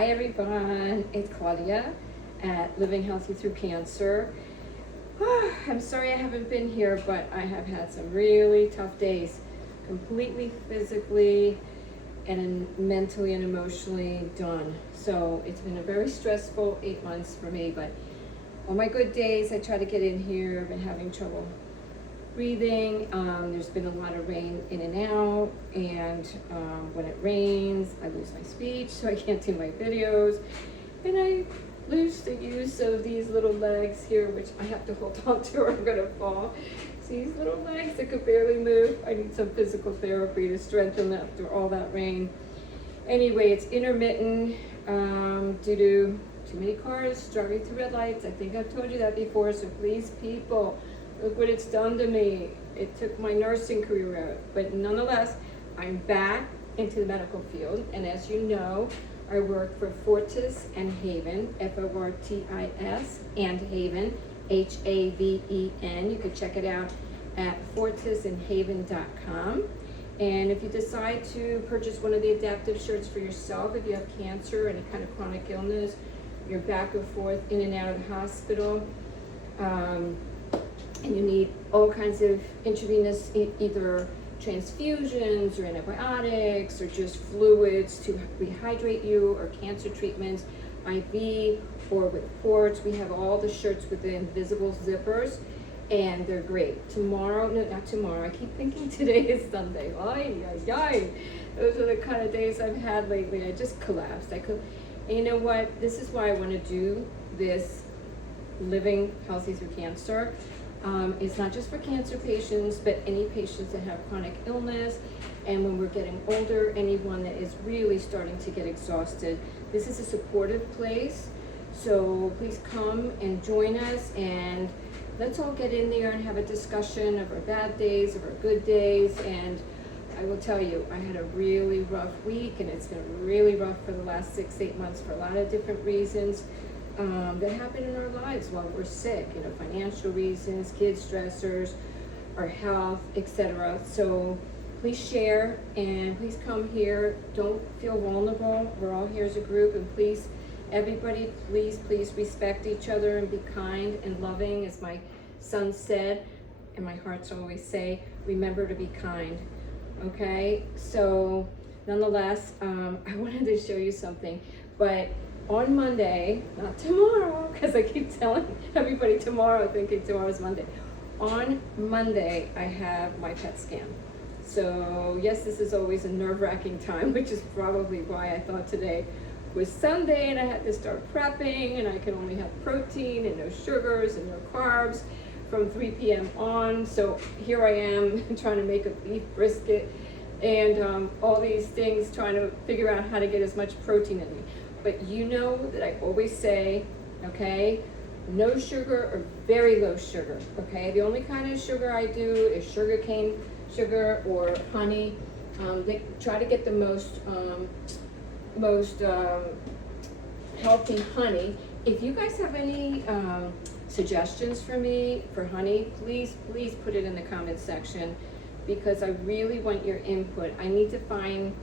Hi everyone, it's Claudia at Living Healthy Through Cancer. I'm sorry I haven't been here, but I have had some really tough days, completely physically and mentally and emotionally done. So it's been a very stressful 8 months for me, but on my good days I try to get in here. I've been having trouble breathing. There's been a lot of rain in and out, and when it rains I lose my speech, so I can't do my videos, and I lose the use of these little legs here, which I have to hold on to or I'm gonna fall. See these little legs that could barely move? I need some physical therapy to strengthen them after all that rain. Anyway, it's intermittent due to too many cars driving through red lights. I think I've told you that before, so please, people, look what it's done to me. It took my nursing career out, but nonetheless, I'm back into the medical field, and as you know, I work for Fortis and Haven, Fortis and Haven, Haven. You can check it out at fortisandhaven.com. And if you decide to purchase one of the adaptive shirts for yourself, if you have cancer, any kind of chronic illness, you're back and forth in and out of the hospital, and you need all kinds of intravenous, either transfusions or antibiotics or just fluids to rehydrate you, or cancer treatments, IV or with ports. We have all the shirts with the invisible zippers, and they're great. Not tomorrow, I keep thinking today is Sunday. Those are the kind of days I've had lately. I just collapsed. And you know what? This is why I want to do this Living Healthy Through Cancer. It's not just for cancer patients, but any patients that have chronic illness, and when we're getting older, anyone that is really starting to get exhausted. This is a supportive place, so please come and join us, and let's all get in there and have a discussion of our bad days, of our good days. And I will tell you, I had a really rough week, and it's been really rough for the last 6-8 months for a lot of different reasons that happen in our lives while we're sick, financial reasons, kids stressors, our health, etc. So please share, and please come here. Don't feel vulnerable. We're all here as a group, and please, everybody, please respect each other and be kind and loving. As my son said, and my hearts always say, remember to be kind. Okay, so nonetheless, I wanted to show you something, but on Monday, not tomorrow, because I keep telling everybody tomorrow, thinking tomorrow's Monday. On Monday, I have my PET scan. So yes, this is always a nerve-wracking time, which is probably why I thought today was Sunday, and I had to start prepping, and I can only have protein and no sugars and no carbs from 3 p.m. on. So here I am trying to make a beef brisket and all these things, trying to figure out how to get as much protein in me. But you know that I always say, okay, no sugar or very low sugar, okay? The only kind of sugar I do is sugar cane sugar or honey. They try to get the most healthy honey. If you guys have any suggestions for me for honey, please put it in the comment section, because I really want your input. I need to find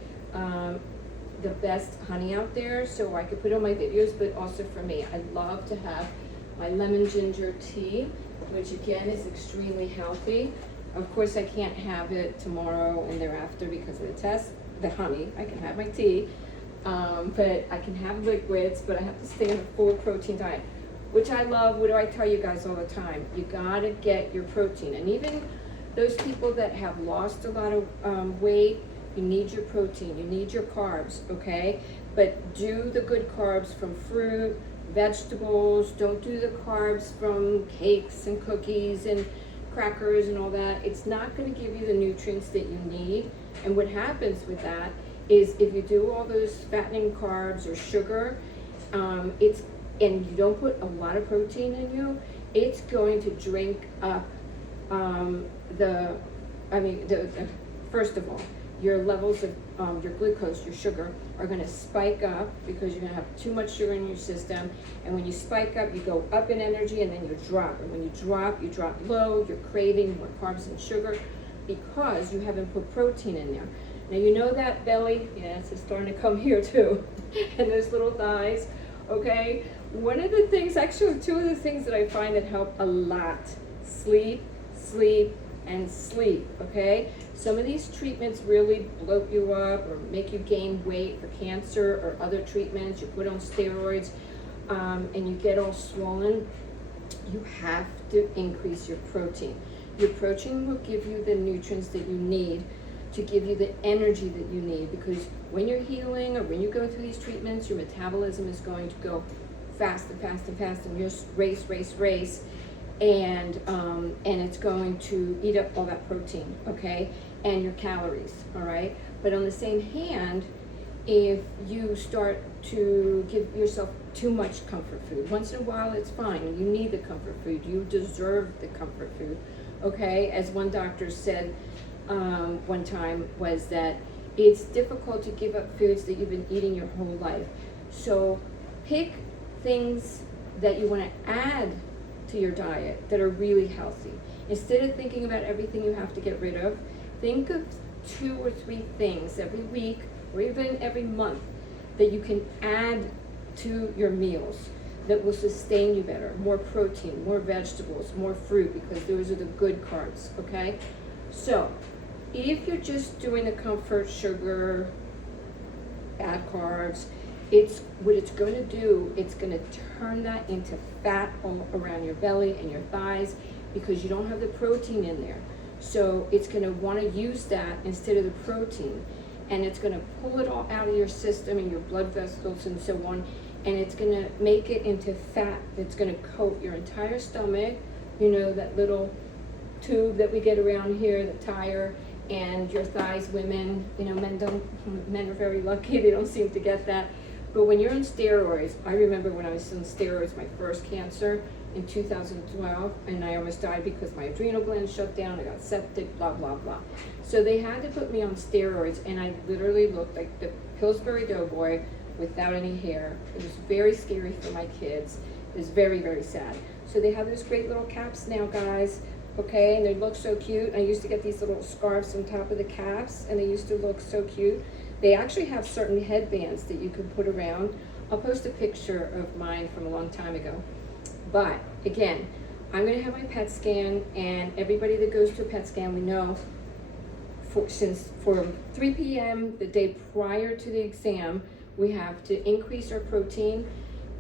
the best honey out there so I could put on my videos, but also for me. I love to have my lemon ginger tea, which again is extremely healthy. Of course, I can't have it tomorrow and thereafter because of the test, the honey. I can have my tea, but I can have liquids, but I have to stay on a full protein diet, which I love. What do I tell you guys all the time? You gotta get your protein. And even those people that have lost a lot of weight, you need your protein, you need your carbs, okay? But do the good carbs from fruit, vegetables. Don't do the carbs from cakes and cookies and crackers and all that. It's not going to give you the nutrients that you need. And what happens with that is, if you do all those fattening carbs or sugar, and you don't put a lot of protein in you, it's going to drink up first of all, your levels of your glucose, your sugar, are going to spike up because you're going to have too much sugar in your system. And when you spike up, you go up in energy, and then you drop. And when you drop low. You're craving more carbs and sugar because you haven't put protein in there. Now you know that belly, yes, it's starting to come here too, and those little thighs, okay? One of the things, actually two of the things that I find that help a lot, sleep, sleep, and sleep, okay? Some of these treatments really bloat you up or make you gain weight for cancer or other treatments. You put on steroids and you get all swollen. You have to increase your protein. Your protein will give you the nutrients that you need to give you the energy that you need, because when you're healing or when you go through these treatments, your metabolism is going to go fast and fast and fast, and just race, and it's going to eat up all that protein, okay, and your calories, all right? But on the same hand, if you start to give yourself too much comfort food, once in a while it's fine. You need the comfort food. You deserve the comfort food, okay? As one doctor said one time, was that it's difficult to give up foods that you've been eating your whole life. So pick things that you want to add to your diet that are really healthy. Instead of thinking about everything you have to get rid of, think of 2 or 3 things every week or even every month that you can add to your meals that will sustain you better. More protein, more vegetables, more fruit, because those are the good carbs, okay? So if you're just doing the comfort sugar, bad carbs, what it's going to do, it's going to turn that into fat all around your belly and your thighs, because you don't have the protein in there. So it's going to want to use that instead of the protein, and it's going to pull it all out of your system and your blood vessels and so on, and it's going to make it into fat that's going to coat your entire stomach, you know, that little tube that we get around here, the tire, and your thighs. Women, you know, men are very lucky, they don't seem to get that. But when you're on steroids, I remember when I was on steroids, my first cancer in 2012, and I almost died because my adrenal glands shut down, I got septic, blah, blah, blah. So they had to put me on steroids, and I literally looked like the Pillsbury Doughboy without any hair. It was very scary for my kids. It was very, very sad. So they have those great little caps now, guys, okay, and they look so cute. I used to get these little scarves on top of the caps, and they used to look so cute. They actually have certain headbands that you can put around. I'll post a picture of mine from a long time ago. But again, I'm going to have my PET scan, and everybody that goes to a PET scan, we know for 3 p.m. the day prior to the exam, we have to increase our protein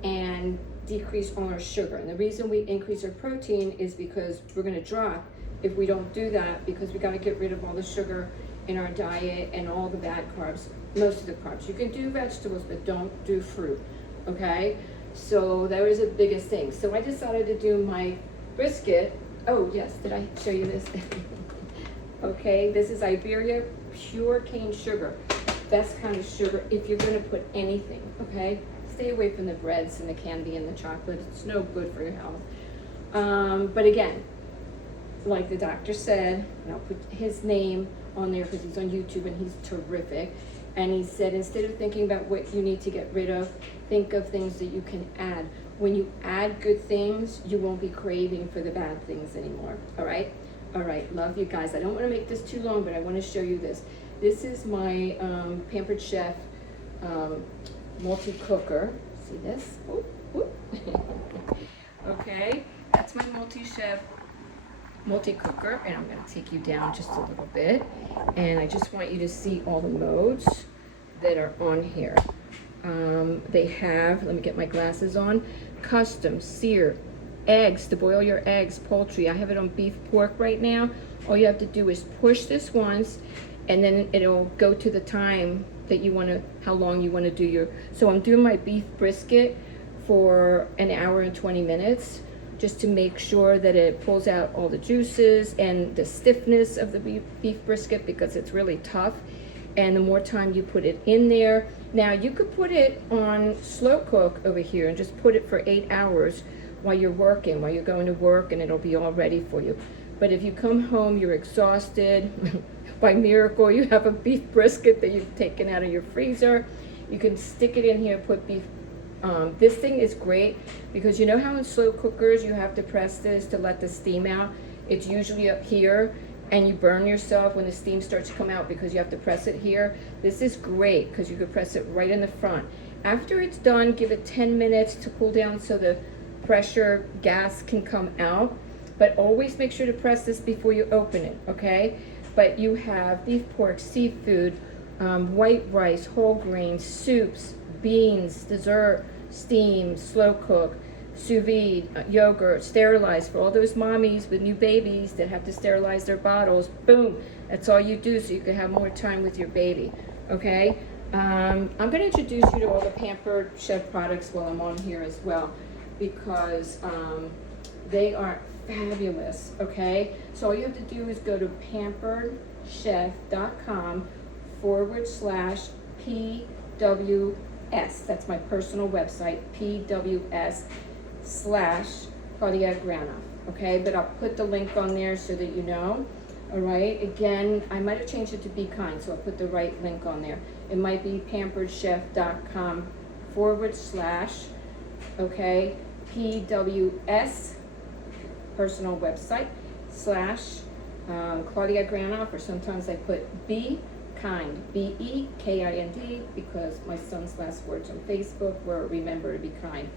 and decrease all our sugar. And the reason we increase our protein is because we're going to drop if we don't do that, because we got to get rid of all the sugar in our diet and all the bad carbs, most of the carbs. You can do vegetables, but don't do fruit, okay? So that was the biggest thing. So I decided to do my brisket. Oh yes, did I show you this? Okay, this is Iberia pure cane sugar. Best kind of sugar if you're gonna put anything, okay? Stay away from the breads and the candy and the chocolate. It's no good for your health. But again, like the doctor said, and I'll put his name on there because he's on YouTube and he's terrific. And he said, instead of thinking about what you need to get rid of, think of things that you can add. When you add good things, you won't be craving for the bad things anymore. All right? All right, love you guys. I don't want to make this too long, but I want to show you this. This is my Pampered Chef multi-cooker. See this? Ooh, ooh. Okay, that's my multi-chef multi-cooker, and I'm going to take you down just a little bit, and I just want you to see all the modes that are on here. They have, let me get my glasses on, custom, sear, eggs, to boil your eggs, poultry. I have it on beef pork right now. All you have to do is push this once, and then it'll go to the time that you want to, how long you want to do your, so I'm doing my beef brisket for an hour and 20 minutes, just to make sure that it pulls out all the juices and the stiffness of the beef brisket, because it's really tough. And the more time you put it in there, now you could put it on slow cook over here and just put it for 8 hours while you're working, while you're going to work, and it'll be all ready for you. But if you come home, you're exhausted, by miracle you have a beef brisket that you've taken out of your freezer, you can stick it in here, put beef. This thing is great because you know how in slow cookers you have to press this to let the steam out? It's usually up here, and you burn yourself when the steam starts to come out because you have to press it here, this is great because you could press it right in the front. After it's done, give it 10 minutes to cool down so the pressure gas can come out. But always make sure to press this before you open it, okay? But you have beef, pork, seafood, white rice, whole grains, soups, beans, dessert, steam, slow cook, sous vide, yogurt, sterilized for all those mommies with new babies that have to sterilize their bottles. Boom, that's all you do so you can have more time with your baby, okay? I'm gonna introduce you to all the Pampered Chef products while I'm on here as well, because they are fabulous, okay? So all you have to do is go to pamperedchef.com/PWS. That's my personal website, PWS/Claudia Granoff, okay? But I'll put the link on there so that you know, all right? Again, I might have changed it to Be Kind, so I'll put the right link on there. It might be pamperedchef.com/, okay, PWS, personal website, / Claudia Granoff, or sometimes I put Be Kind, BEKIND, because my son's last words on Facebook were remember to be kind.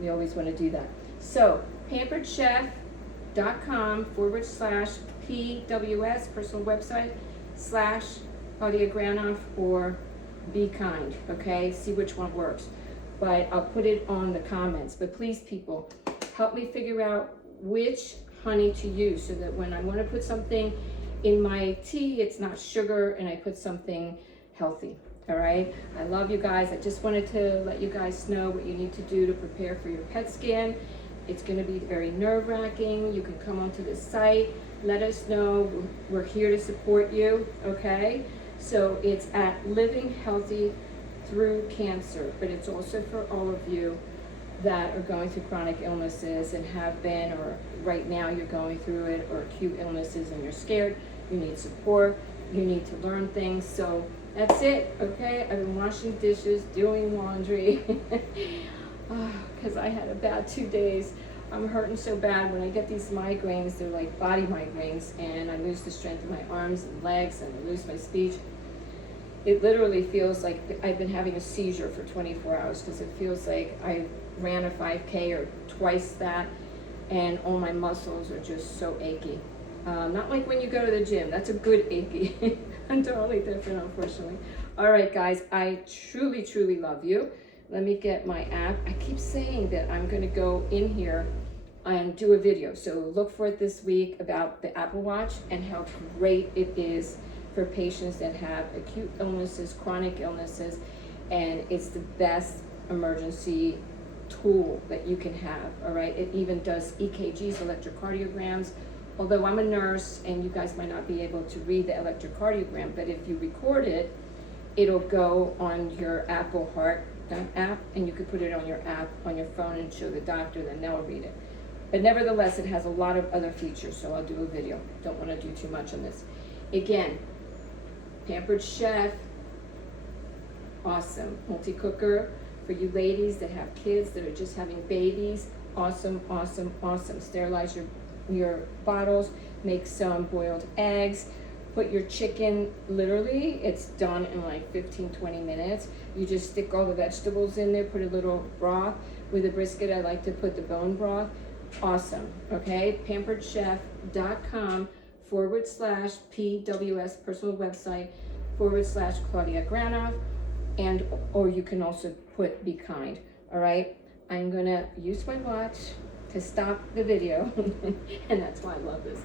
We always want to do that. So, pamperedchef.com / PWS, personal website, / Claudia Granoff, or Be Kind, okay? See which one works. But I'll put it on the comments. But please, people, help me figure out which honey to use so that when I want to put something in my tea, it's not sugar and I put something healthy. All right, I love you guys. I just wanted to let you guys know what you need to do to prepare for your PET scan. It's going to be very nerve-wracking. You can come onto the site, let us know. We're here to support you, okay? So it's at Living Healthy Through Cancer, but it's also for all of you that are going through chronic illnesses and have been, or right now you're going through it, or acute illnesses and you're scared, you need support, you need to learn things. So that's it, okay? I've been washing dishes, doing laundry, because I had a bad 2 days. I'm hurting so bad. When I get these migraines, they're like body migraines, and I lose the strength of my arms and legs, and I lose my speech. It literally feels like I've been having a seizure for 24 hours because it feels like I ran a 5K or twice that, and all my muscles are just so achy. Not like when you go to the gym. That's a good achy. I'm totally different, unfortunately. All right, guys, I truly, truly love you. Let me get my app. I keep saying that I'm going to go in here and do a video. So look for it this week about the Apple Watch and how great it is for patients that have acute illnesses, chronic illnesses, and it's the best emergency tool that you can have, all right? It even does EKGs, electrocardiograms. Although I'm a nurse and you guys might not be able to read the electrocardiogram, but if you record it, it'll go on your Apple Heart app, and you could put it on your app on your phone and show the doctor, then they'll read it. But nevertheless, it has a lot of other features, so I'll do a video. Don't want to do too much on this. Again, Pampered Chef, awesome. Multi-cooker for you ladies that have kids that are just having babies. Awesome, awesome, awesome. Sterilize your bottles, make some boiled eggs, put your chicken, literally, it's done in like 15-20 minutes. You just stick all the vegetables in there, put a little broth. With a brisket, I like to put the bone broth. Awesome, okay? pamperedchef.com / PWS, personal website, / Claudia Granoff, and or you can also put Be Kind, all right? I'm gonna use my watch to stop the video, and that's why I love this.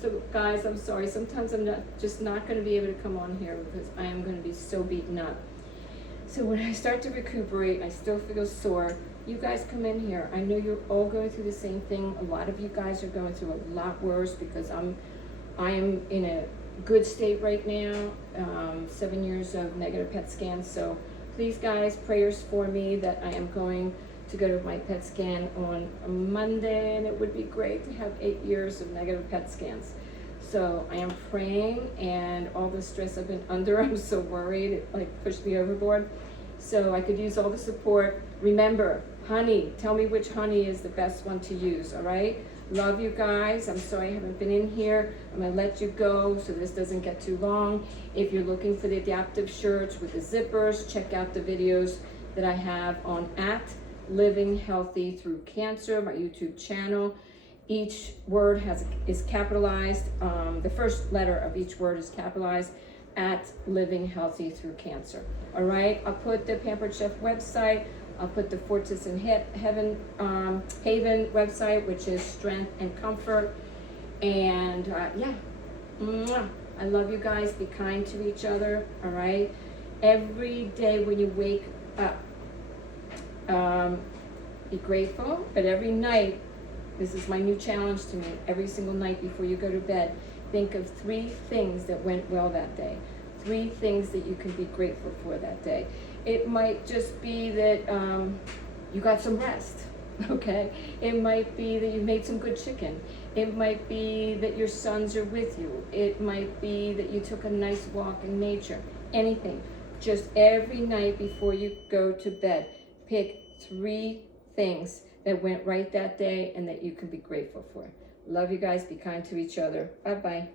So guys, I'm sorry, sometimes I'm not gonna be able to come on here because I am gonna be so beaten up. So when I start to recuperate, I still feel sore. You guys come in here. I know you're all going through the same thing. A lot of you guys are going through a lot worse because I am in a good state right now, 7 years of negative PET scans. So please guys, prayers for me that I am going to go to my PET scan on a Monday, and it would be great to have 8 years of negative PET scans. So I am praying, and all the stress I've been under, I'm so worried, it like pushed me overboard. So I could use all the support. Remember, honey, tell me which honey is the best one to use, all right? Love you guys. I'm sorry I haven't been in here. I'm gonna let you go so this doesn't get too long. If you're looking for the adaptive shirts with the zippers, check out the videos that I have on Living Healthy Through Cancer, my YouTube channel. Each word is capitalized. The first letter of each word is capitalized, Living Healthy Through Cancer. All right, I'll put the Pampered Chef website. I'll put the Fortis in Haven website, which is strength and comfort. And yeah, mwah. I love you guys. Be kind to each other. All right, every day when you wake up, be grateful. But every night, this is my new challenge to me. Every single night before you go to bed, think of 3 things that went well that day. 3 things that you can be grateful for that day. It might just be that you got some rest, okay? It might be that you made some good chicken. It might be that your sons are with you. It might be that you took a nice walk in nature. Anything. Just every night before you go to bed, pick 3 things that went right that day and that you can be grateful for. Love you guys. Be kind to each other. Bye-bye.